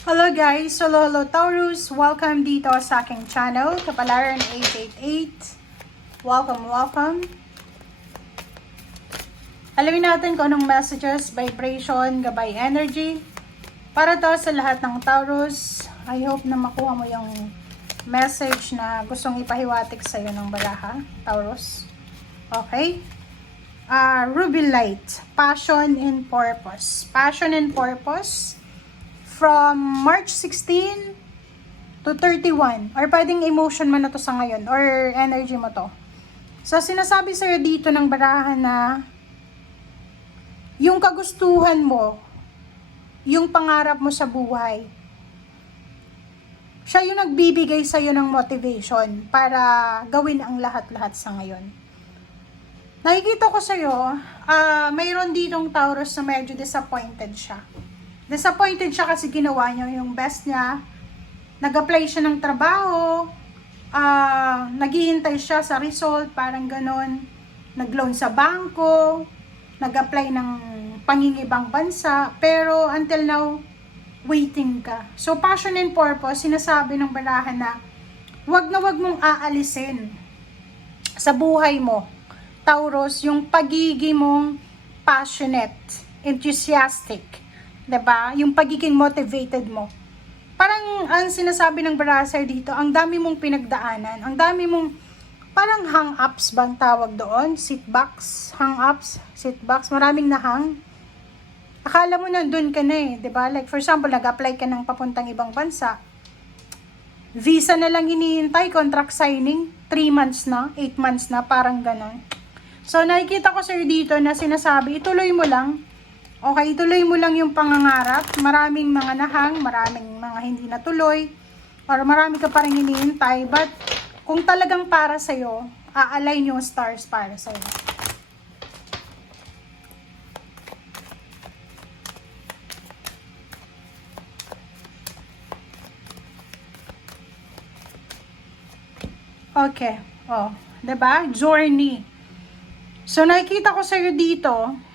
Hello guys! Hello Taurus! Welcome dito sa aking channel, Kapalaran 888. Welcome! Alamin natin kung anong messages, vibration, gabay energy para to sa lahat ng Taurus. I hope na makuha mo yung message na gustong ipahiwatig sa iyo ng baraha, Taurus. Okay? Ruby Light, Passion and Purpose. Passion and Purpose from March 16 to 31, or pwedeng emotion man na to sa ngayon, or energy mo to. So, sinasabi sa'yo dito ng barahan na yung kagustuhan mo, yung pangarap mo sa buhay, siya yung nagbibigay sa'yo ng motivation para gawin ang lahat-lahat sa ngayon. Nakikita ko sa'yo, mayroon ditong Taurus na medyo disappointed siya. Disappointed siya kasi ginawa niya yung best niya. Nag-apply siya ng trabaho. Naghihintay siya sa result, parang ganon. Nag-loan sa bangko. Nag-apply ng pangingibang bansa. Pero until now, waiting ka. So, passion and purpose, sinasabi ng barahan na wag mong aalisin sa buhay mo, Taurus, yung pagiging mong passionate, enthusiastic. Diba? Yung pagiging motivated mo. Parang ang sinasabi ng Baraser dito, ang dami mong pinagdaanan, ang dami mong parang hang-ups bang tawag doon? Sit-backs, hang-ups, sit-backs, maraming nahang. Akala mo nandun ka na eh, diba? Like for example, nag-apply ka ng papuntang ibang bansa. Visa na lang hinihintay, contract signing, 3 months na, 8 months na, parang ganon. So nakikita ko sir dito na sinasabi, ituloy mo lang. Okay, ituloy mo lang yung pangangarap. Maraming mga nahang, maraming mga hindi natuloy, or marami ka pa rin hinihintay. But, kung talagang para sa'yo, aalign yung stars para sa'yo. Okay. Oh, 'di ba? Journey. So, nakikita ko sa'yo dito,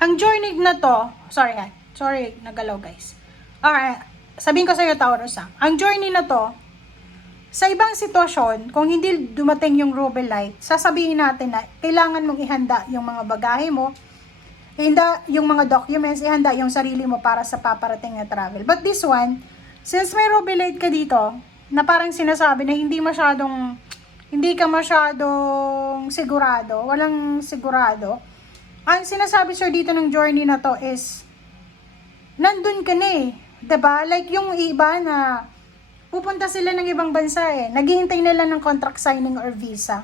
ang journey na to, sorry, nagalaw guys. Okay, sabihin ko sa iyo Taurus ang journey na to, sa ibang sitwasyon, kung hindi dumating yung Ruby Light, sasabihin natin na kailangan mong ihanda yung mga bagahe mo, ihanda yung mga documents, ihanda yung sarili mo para sa paparating na travel. But this one, since may Ruby Light ka dito, na parang sinasabi na hindi ka masyadong sigurado, walang sigurado, ang sinasabi sir dito ng journey na to is, nandun ka na eh. Diba? Like yung iba na pupunta sila ng ibang bansa eh. Naghihintay na lang ng contract signing or visa.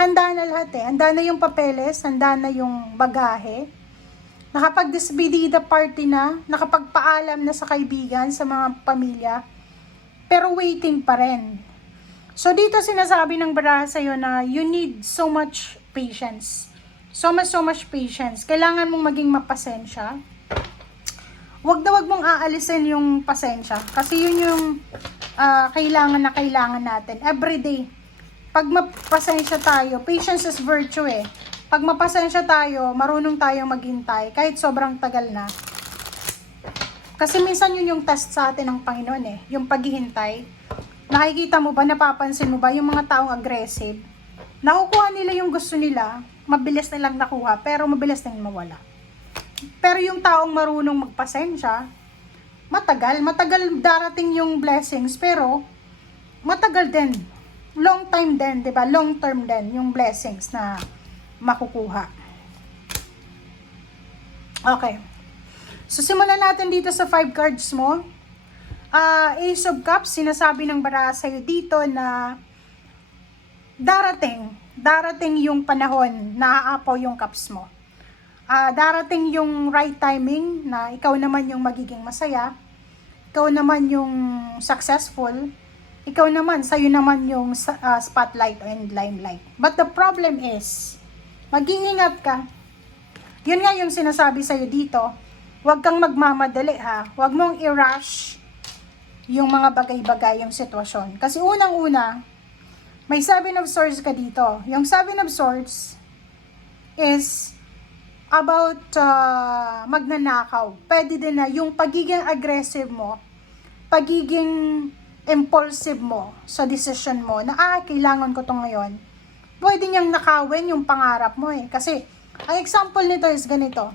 Handa na lahat eh. Handa na yung papeles, handa na yung bagahe. Nakapag-despedida party na, nakapagpaalam na sa kaibigan, sa mga pamilya. Pero waiting pa rin. So dito sinasabi ng baraha sa'yo na you need so much patience. So much patience. Kailangan mong maging mapasensya. Wag mong aalisin yung pasensya. Kasi yun yung kailangan natin. Everyday. Pag mapasensya tayo, patience is virtue eh. Pag mapasensya tayo, marunong tayong maghintay. Kahit sobrang tagal na. Kasi minsan yun yung test sa atin ng Panginoon eh. Yung paghihintay. Nakikita mo ba, napapansin mo ba, yung mga taong aggressive, nakukuha nila yung gusto nila, mabilis nilang nakuha, pero mabilis nilang mawala. Pero yung taong marunong magpasensya, matagal darating yung blessings, pero matagal din. Long time din, 'di ba? Long term din yung blessings na makukuha. Okay. So simulan natin dito sa 5 cards mo. Ace of Cups, sinasabi ng baraha sa'yo dito na darating yung panahon na aapaw yung cups mo. Darating yung right timing na ikaw naman yung magiging masaya, ikaw naman yung successful, ikaw naman, sa'yo naman yung spotlight and limelight. But the problem is, mag-iingat ka. Yun nga yung sinasabi sa'yo dito, huwag kang magmamadali ha, huwag mong i-rush yung mga bagay-bagay, yung sitwasyon. Kasi unang-una, may 7 of Swords ka dito. Yung 7 of Swords is about magnanakaw. Pwede din na yung pagiging aggressive mo, pagiging impulsive mo sa decision mo na kailangan ko to ngayon. Pwede niyang nakawin yung pangarap mo eh. Kasi, ang example nito is ganito.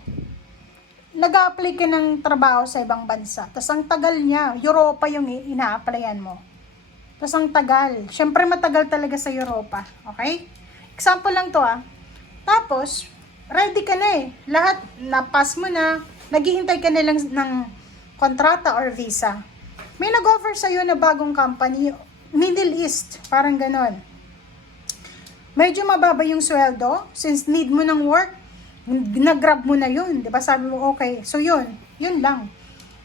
Nag-a-apply ka ng trabaho sa ibang bansa. Tapos ang tagal niya, Europa yung ina-applyan mo. Tapos ang tagal. Siyempre matagal talaga sa Europa. Okay? Example lang to Tapos, ready ka na eh. Lahat, na-pass mo na. Naghihintay ka na lang ng kontrata or visa. May nag-offer sa'yo na bagong company, Middle East, parang ganon. Medyo mababa yung sweldo, since need mo ng work, nag-grab mo na yun, di ba? Sabi mo, okay, so yun lang.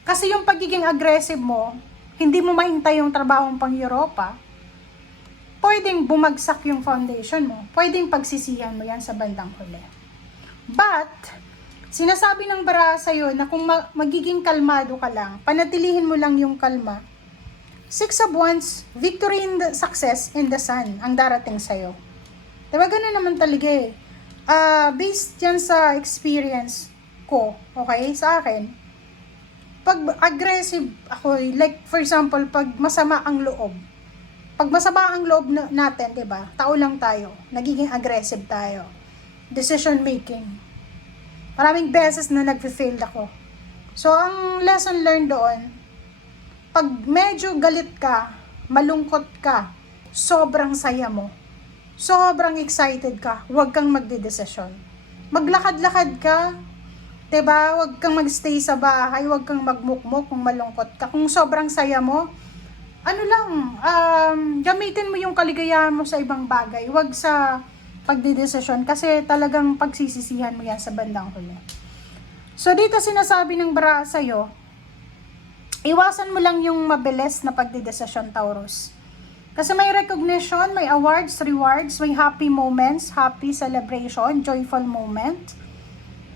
Kasi yung pagiging aggressive mo, hindi mo mahintay yung trabahong pang Europa, pwedeng bumagsak yung foundation mo, pwedeng pagsisihan mo yan sa bandang huli. But, sinasabi ng bara sa'yo na kung magiging kalmado ka lang, panatilihin mo lang yung kalma, 6 of Wands, victory in the success in the sun, ang darating sa'yo. Diba ganun naman talaga eh. Based yan sa experience ko, okay, sa akin, pag aggressive ako, like for example, pag masama ang loob, natin, diba, tao lang tayo, nagiging aggressive tayo, decision making, maraming beses na nag-fail ako. So, ang lesson learned doon, pag medyo galit ka, malungkot ka, sobrang saya mo, sobrang excited ka, huwag kang magdedesisyon. Maglakad-lakad ka, diba? Huwag kang magstay sa bahay, huwag kang magmukmuk kung malungkot ka. Kung sobrang saya mo, gamitin mo yung kaligayahan mo sa ibang bagay. Huwag sa pagdedesisyon kasi talagang pagsisisihan mo yan sa bandang huli. So, dito sinasabi ng bara sa'yo, iwasan mo lang yung mabilis na pagdedesisyon, Taurus. Kasi may recognition, may awards, rewards, may happy moments, happy celebration, joyful moment,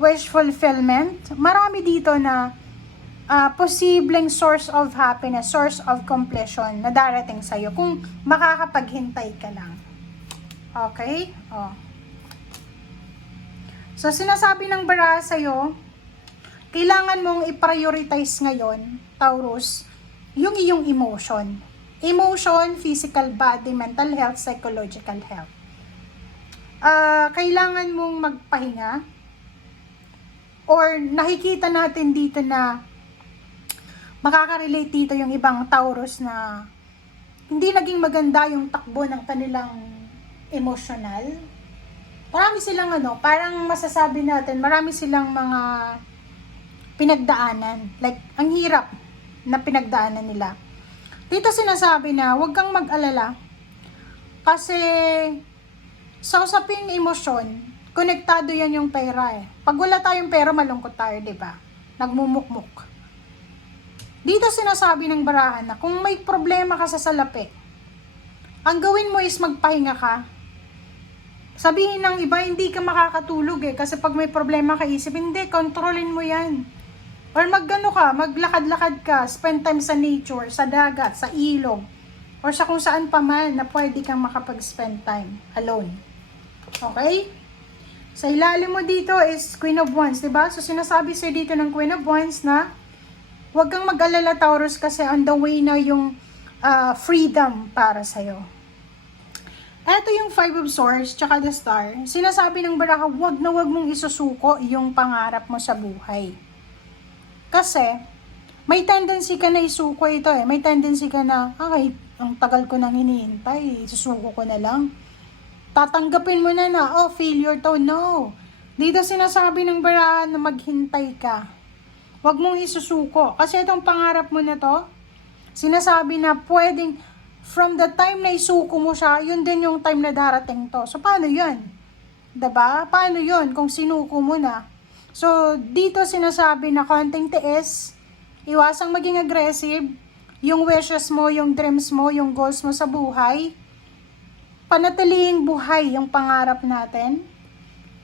wish fulfillment. Marami dito na posibleng source of happiness, source of completion na darating sa'yo kung makakapaghintay ka lang. Okay? So, sinasabi ng bara sa'yo, kailangan mong i-prioritize ngayon, Taurus, yung iyong emotion. Emotion, physical body, mental health, psychological health. Kailangan mong magpahinga. Or nakikita natin dito na makaka-relate dito yung ibang Taurus na hindi naging maganda yung takbo ng kanilang emotional. Marami silang parang masasabi natin, marami silang mga pinagdaanan. Like, ang hirap na pinagdaanan nila. Dito sinasabi na huwag kang mag-alala kasi sa usaping emosyon, konektado yan yung pera eh. Pag wala tayong pera, malungkot tayo, diba? Nagmumukmuk. Dito sinasabi ng barahan na kung may problema ka sa salapi, ang gawin mo is magpahinga ka. Sabihin ng iba, hindi ka makakatulog eh. Kasi pag may problema ka, isip, hindi, kontrolin mo yan. Or maglakad-lakad ka, spend time sa nature, sa dagat, sa ilog, or sa kung saan pa man na pwede kang makapag-spend time alone. Okay? Sa ilalim mo dito is Queen of Wands, diba? So, sinasabi sa'yo dito ng Queen of Wands na huwag kang mag-alala, Taurus, kasi on the way na yung freedom para sa'yo. Ito yung Five of Swords, tsaka the Star. Sinasabi ng baraka, huwag mong isusuko yung pangarap mo sa buhay. Kasi, may tendency ka na isuko ito eh. May tendency ka na, ang tagal ko nang hinihintay, isusuko ko na lang. Tatanggapin mo na failure to. No. Dito sinasabi ng barahan na maghintay ka. Huwag mong isusuko. Kasi itong pangarap mo na to, sinasabi na pwedeng, from the time na isuko mo siya, yun din yung time na darating to. So, paano yun? Diba? Paano yun kung sinuko mo na? So, dito sinasabi na konting tiis, iwasang maging aggressive, yung wishes mo, yung dreams mo, yung goals mo sa buhay, panatiling buhay yung pangarap natin.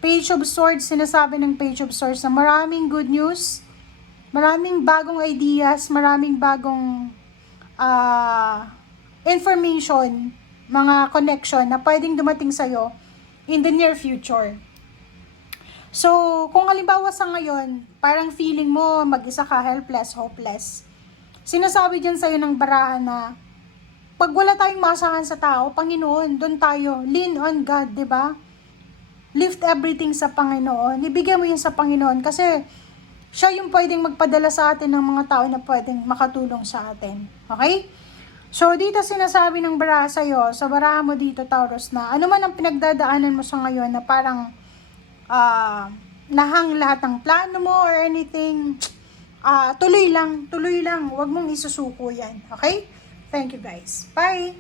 Page of Swords, sinasabi ng Page of Swords na maraming good news, maraming bagong ideas, maraming bagong information, mga connection na pwedeng dumating sa'yo in the near future. So, kung halimbawa sa ngayon, parang feeling mo mag-isa ka, helpless, hopeless, sinasabi dyan sa'yo ng baraha na pag wala tayong masahan sa tao, Panginoon, doon tayo, lean on God, di ba? Lift everything sa Panginoon. Ibigay mo yun sa Panginoon kasi siya yung pwedeng magpadala sa atin ng mga tao na pwedeng makatulong sa atin. Okay? So, dito sinasabi ng baraha sa'yo, sa baraha mo dito, Taurus, na ano man ang pinagdadaanan mo sa ngayon na parang nahang lahat ng plano mo or anything, tuloy lang, huwag mong isusuko yan. Okay? Thank you guys. Bye!